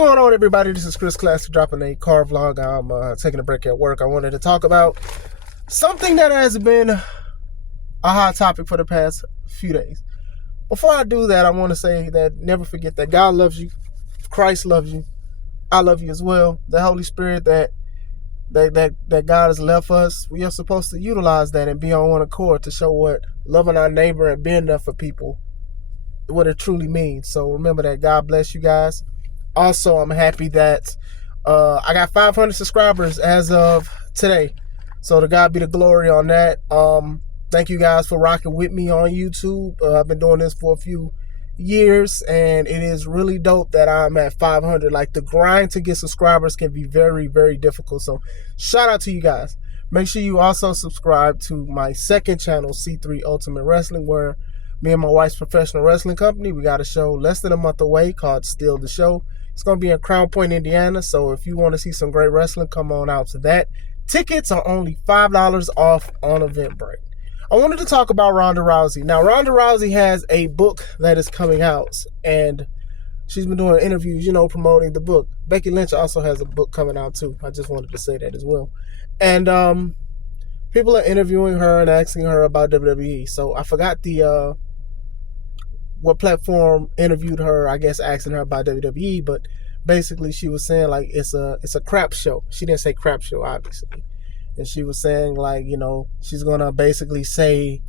going on, everybody? This is Chris Classic dropping a car vlog. I'm taking a break at work. I wanted to talk about something that has been a hot topic for the past few days. Before I do that, I want to say that never forget that God loves you, Christ loves you, I love you as well. The Holy Spirit that God has left us, we are supposed to utilize that and be on one accord to show what loving our neighbor and being there for people, what it truly means. So remember that. God bless you guys. Also, I'm happy that I got 500 subscribers as of today. So to God be the glory on that. Thank you guys for rocking with me on YouTube. I've been doing this for a few years, and it is really dope that I'm at 500. Like, the grind to get subscribers can be very, very difficult. So shout out to you guys. Make sure you also subscribe to my second channel, C3 Ultimate Wrestling, where me and my wife's professional wrestling company, we got a show less than a month away called Still the Show. It's going to be in Crown Point, Indiana. So if you want to see some great wrestling, come on out to that. Tickets are only $5 off on Eventbrite. I wanted to talk about Ronda Rousey. Now, Ronda Rousey has a book that is coming out, and she's been doing interviews, promoting the book. Becky Lynch also has a book coming out too. I just wanted to say that as well. And people are interviewing her and asking her about WWE. So I forgot what platform interviewed her, I guess asking her about WWE, but basically she was saying like it's a crap show. She didn't say crap show, obviously. And she was saying like, she's gonna basically say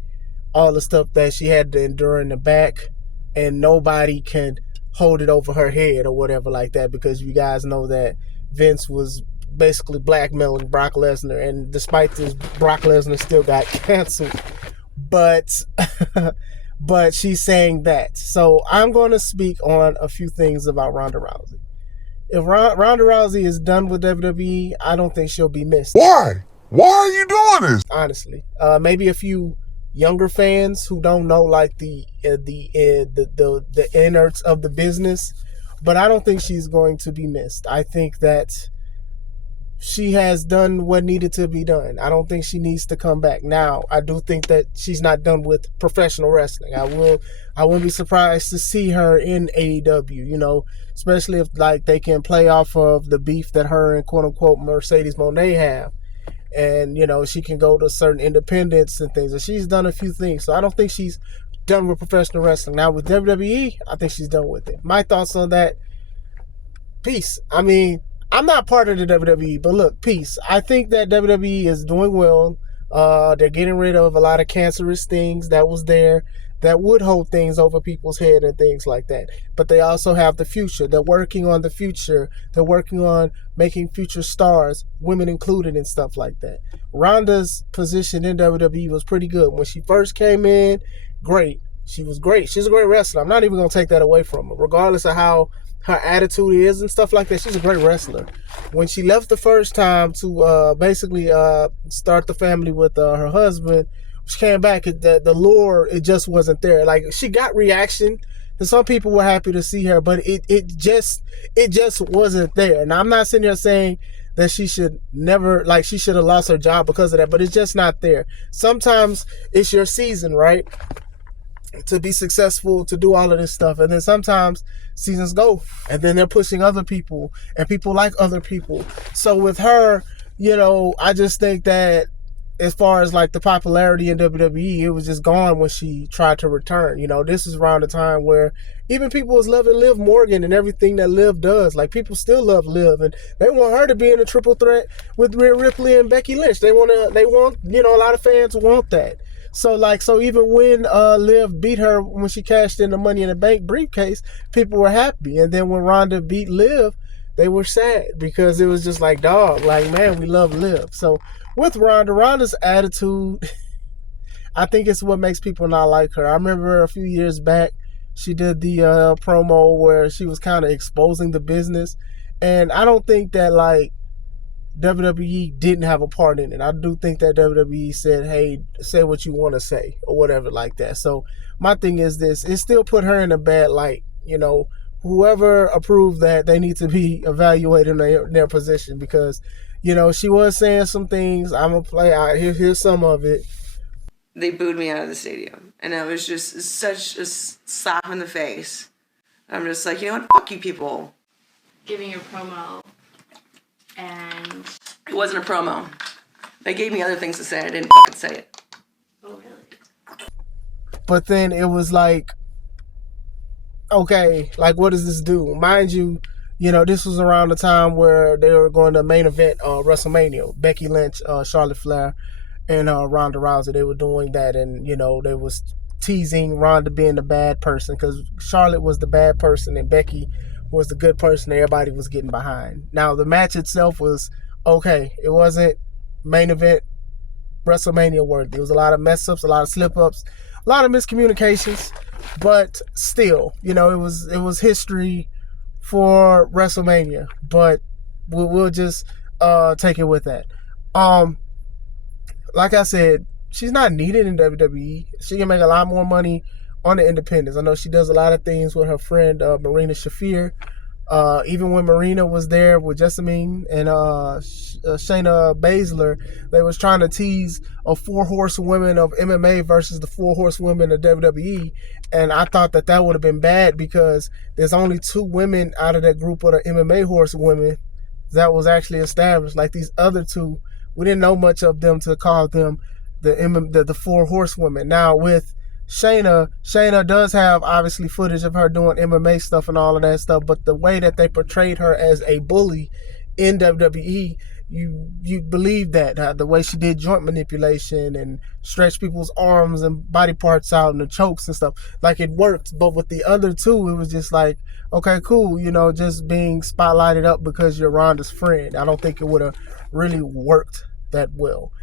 all the stuff that she had to endure in the back, and nobody can hold it over her head or whatever like that, because you guys know that Vince was basically blackmailing Brock Lesnar, and despite this, Brock Lesnar still got canceled. But but she's saying that. So I'm going to speak on a few things about Ronda Rousey. If Ronda Rousey is done with WWE, I don't think she'll be missed. Why? Why are you doing this? Honestly, maybe a few younger fans who don't know like the innards of the business, but I don't think she's going to be missed. I think that she has done what needed to be done. I don't think she needs to come back. Now, I do think that she's not done with professional wrestling. I wouldn't be surprised to see her in AEW, especially if like they can play off of the beef that her and quote unquote Mercedes Moné have. And, she can go to certain independents and things. And she's done a few things. So I don't think she's done with professional wrestling. Now with WWE, I think she's done with it. My thoughts on that, peace. I mean, I'm not part of the WWE, but look, peace. I think that WWE is doing well. They're getting rid of a lot of cancerous things that was there that would hold things over people's head and things like that. But they also have the future. They're working on the future. They're working on making future stars, women included, and stuff like that. Ronda's position in WWE was pretty good. When she first came in, great. She was great. She's a great wrestler. I'm not even going to take that away from her, regardless of how her attitude is and stuff like that. She's a great wrestler. When she left the first time to basically start the family with her husband, she came back, the lure, it just wasn't there. Like, she got reaction, and some people were happy to see her, but it just wasn't there. Now, I'm not sitting here saying that she should have lost her job because of that, but it's just not there. Sometimes it's your season, right? To be successful, to do all of this stuff. And then sometimes seasons go, and then they're pushing other people, and people like other people. So with her, I just think that as far as like the popularity in WWE, it was just gone when she tried to return. This is around the time where even people was loving Liv Morgan and everything that Liv does. Like, people still love Liv, and they want her to be in a triple threat with Rhea Ripley and Becky Lynch. They want, a lot of fans want that. So even when Liv beat her, when she cashed in the Money in the Bank briefcase, people were happy. And then when Ronda beat Liv, they were sad, because it was just like, dog, like, man, we love Liv. So with Ronda's attitude, I think it's what makes people not like her. I remember a few years back, she did the promo where she was kind of exposing the business. And I don't think that, like, WWE didn't have a part in it. I do think that WWE said, hey, say what you want to say or whatever like that. So my thing is this, it still put her in a bad light. Whoever approved that, they need to be evaluated in their position, because, she was saying some things. I'm going to play out. Here's some of it. They booed me out of the stadium, and it was just such a slap in the face. I'm just like, what, fuck you people. giving your promo, and It wasn't a promo. They gave me other things to say. I didn't fucking say it. oh really? But then it was like, okay, like what does this do? Mind you, this was around the time where they were going to main event WrestleMania. Becky Lynch, Charlotte Flair, and Ronda Rousey. They were doing that, and they was teasing Ronda being the bad person because Charlotte was the bad person and Becky was the good person. Everybody was getting behind. Now the match itself was okay. It wasn't main event WrestleMania worthy. There was a lot of mess ups, a lot of slip ups, a lot of miscommunications, but still, it was history for WrestleMania. But we'll just take it with that. Like I said, she's not needed in WWE. She can make a lot more money on the independents. I know she does a lot of things with her friend Marina Shafir. Even when Marina was there with Jessamine and Shayna Baszler, they was trying to tease a 4 horsewomen of MMA versus the 4 horsewomen of WWE. And I thought that would have been bad because there's only 2 women out of that group of the MMA horsewomen that was actually established. Like these other 2, we didn't know much of them to call them the 4 horsewomen. Now with Shayna does have obviously footage of her doing MMA stuff and all of that stuff, but the way that they portrayed her as a bully in WWE, you believe that the way she did joint manipulation and stretch people's arms and body parts out and the chokes and stuff, like it worked. But with the other 2, it was just like, okay, cool, just being spotlighted up because you're Ronda's friend. I don't think it would have really worked that well.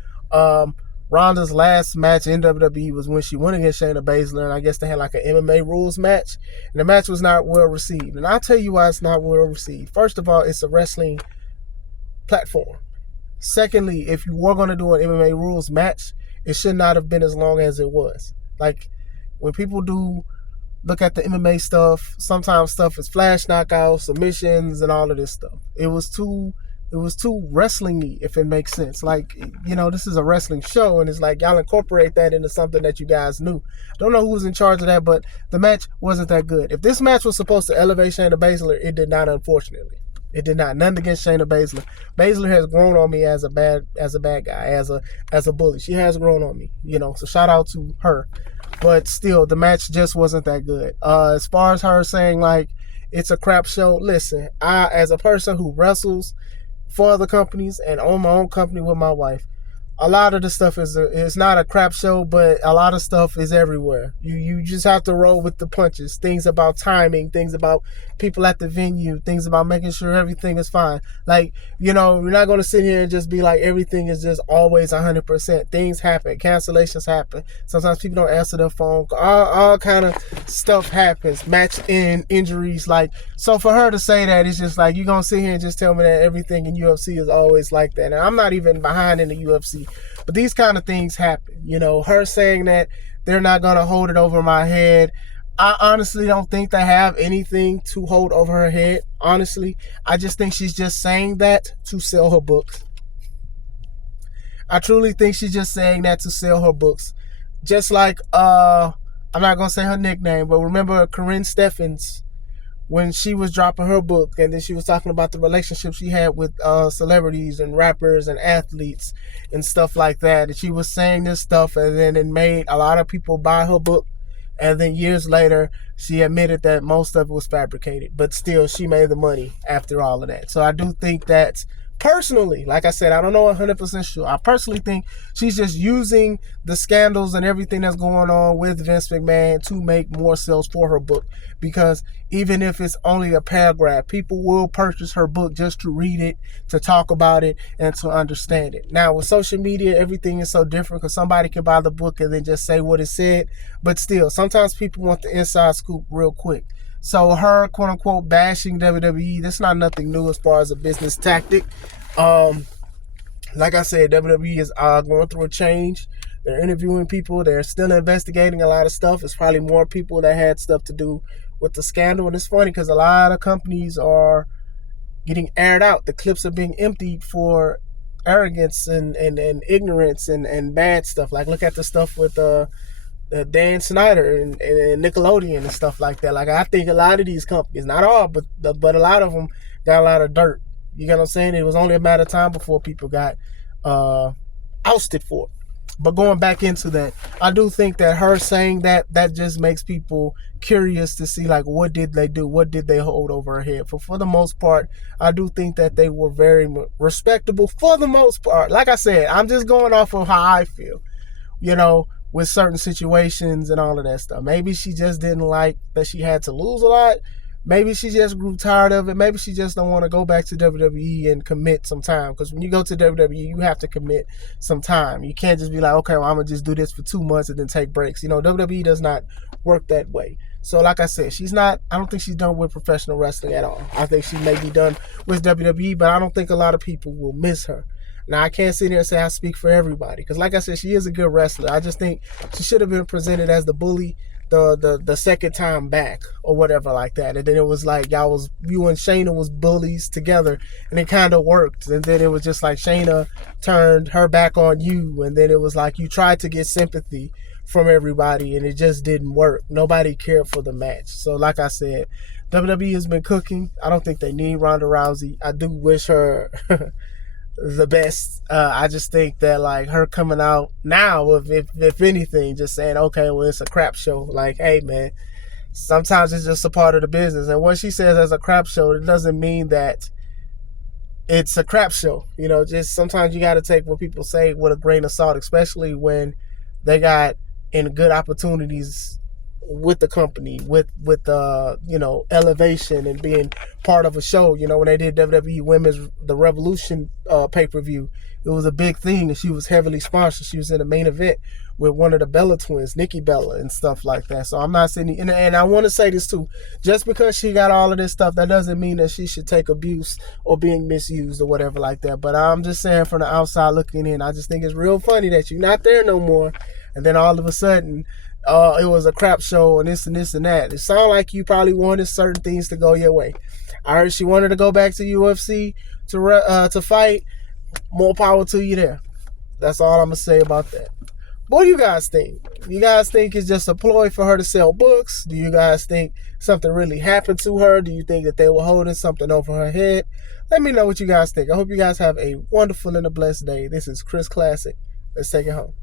Ronda's last match in WWE was when she went against Shayna Baszler, and I guess they had like an MMA rules match, and the match was not well received. And I'll tell you why it's not well received. First of all, it's a wrestling platform. Secondly, if you were going to do an MMA rules match, it should not have been as long as it was. Like, when people do look at the MMA stuff, sometimes stuff is flash knockouts, submissions, and all of this stuff. It was too wrestling-y, if it makes sense. Like, this is a wrestling show, and it's like y'all incorporate that into something that you guys knew. I don't know who was in charge of that, but the match wasn't that good. If this match was supposed to elevate Shayna Baszler, it did not, unfortunately. It did not. Nothing against Shayna Baszler. Baszler has grown on me as a bad guy, as a bully. She has grown on me, so shout out to her. But still, the match just wasn't that good. As far as her saying, like, it's a crap show, listen, I, as a person who wrestles for other companies and own my own company with my wife, a lot of the stuff is not a crap show, but a lot of stuff is everywhere. You just have to roll with the punches. Things about timing, things about people at the venue, things about making sure everything is fine. Like, you're not going to sit here and just be like everything is just always 100%. Things happen. Cancellations happen. Sometimes people don't answer their phone. All kind of stuff happens. Match injuries. Like, so for her to say that, it's just like, you're going to sit here and just tell me that everything in UFC is always like that. And I'm not even behind in the UFC. But these kind of things happen. Her saying that they're not going to hold it over my head. I honestly don't think they have anything to hold over her head. Honestly, I just think she's just saying that to sell her books. I truly think she's just saying that to sell her books. Just like, I'm not going to say her nickname, but remember Corinne Steffens, when she was dropping her book and then she was talking about the relationship she had with celebrities and rappers and athletes and stuff like that. And she was saying this stuff, and then it made a lot of people buy her book. And then years later, she admitted that most of it was fabricated. But still, she made the money after all of that. So I do think that, personally, like I said, I don't know 100% sure. I personally think she's just using the scandals and everything that's going on with Vince McMahon to make more sales for her book. Because even if it's only a paragraph, people will purchase her book just to read it, to talk about it, and to understand it. Now, with social media, everything is so different because somebody can buy the book and then just say what it said. But still, sometimes people want the inside scoop real quick. So her, quote unquote, bashing WWE, that's not nothing new as far as a business tactic. Like I said, WWE is going through a change. They're interviewing people. They're still investigating a lot of stuff. It's probably more people that had stuff to do with the scandal. And it's funny because a lot of companies are getting aired out. The clips are being emptied for arrogance and ignorance and bad stuff. Like, look at the stuff with Dan Snyder and Nickelodeon and stuff like that. Like, I think a lot of these companies, not all, but a lot of them got a lot of dirt. You get what I'm saying? It was only a matter of time before people got ousted for it. But going back into that, I do think that her saying that just makes people curious to see, like, what did they do? What did they hold over her head? For the most part, I do think that they were very respectable for the most part. Like I said, I'm just going off of how I feel, with certain situations and all of that stuff. Maybe she just didn't like that she had to lose a lot. Maybe she just grew tired of it. Maybe she just don't want to go back to WWE and commit some time. Because when you go to WWE, you have to commit some time. You can't just be like, okay, well, I'm going to just do this for 2 months and then take breaks. WWE does not work that way. So like I said, I don't think she's done with professional wrestling at all. I think she may be done with WWE, but I don't think a lot of people will miss her. Now, I can't sit here and say I speak for everybody. Because like I said, she is a good wrestler. I just think she should have been presented as the bully the second time back or whatever like that. And then it was like you and Shayna was bullies together, and it kind of worked. And then it was just like Shayna turned her back on you, and then it was like you tried to get sympathy from everybody, and it just didn't work. Nobody cared for the match. So like I said, WWE has been cooking. I don't think they need Ronda Rousey. I do wish her the best. I just think that, like, her coming out now, if anything, just saying, okay, well, it's a crap show. Like, hey, man, sometimes it's just a part of the business. And what she says as a crap show, it doesn't mean that it's a crap show. Just sometimes you got to take what people say with a grain of salt, especially when they got in good opportunities with the company, with elevation and being part of a show. When they did WWE Women's The Revolution pay-per-view, it was a big thing, and she was heavily sponsored. She was in the main event with one of the Bella twins, Nikki Bella, and stuff like that. So I'm not saying, and I want to say this too, just because she got all of this stuff, that doesn't mean that she should take abuse or being misused or whatever like that. But I'm just saying, from the outside looking in, I just think it's real funny that you're not there no more, and then all of a sudden, it was a crap show and this and this and that. It sounded like you probably wanted certain things to go your way. I heard she wanted to go back to UFC to fight. More power to you there. That's all I'm going to say about that. What do you guys think? You guys think it's just a ploy for her to sell books? Do you guys think something really happened to her? Do you think that they were holding something over her head? Let me know what you guys think. I hope you guys have a wonderful and a blessed day. This is Chris Classic. Let's take it home.